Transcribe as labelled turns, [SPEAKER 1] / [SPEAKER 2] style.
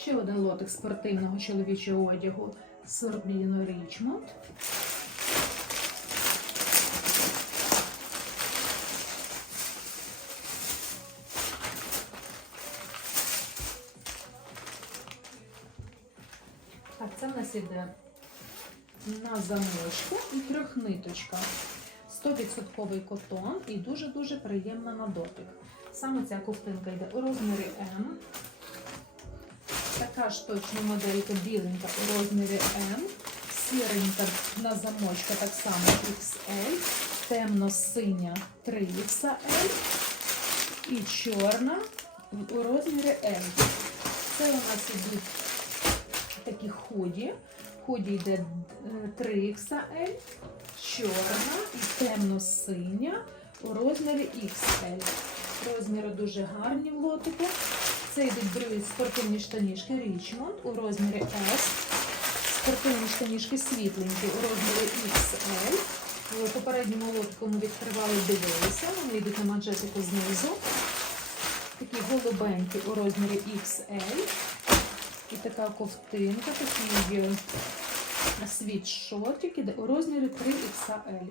[SPEAKER 1] Ще один лотик спортивного чоловічого одягу сорт Біліно Річмонд. Так, це в нас іде на замочку і трьохниточка. 100% котон і дуже-дуже приємна на дотик. Саме ця ковтинка йде у розмірі М. Така ж точно моделька біленька у розмірі М. Сіренька на замочка так само XL. Темно-синя 3XL. І чорна у розмірі L. Це у нас ідуть такі ході. Ході йде е, 3XL, чорна і темно-синя у розмірі XL. Розміри дуже гарні в лотику. Це йдуть брюють спортивні штанішки Richmond у розмірі S. Спортивні штанішки світленькі у розмірі XL. У попередньому лотику ми відкривали, дивилися. Вони йдуть на манжетику знизу. Такі голубенькі у розмірі XL. І така ковтинка, такий е, світшотик іде у розмірі 3XL.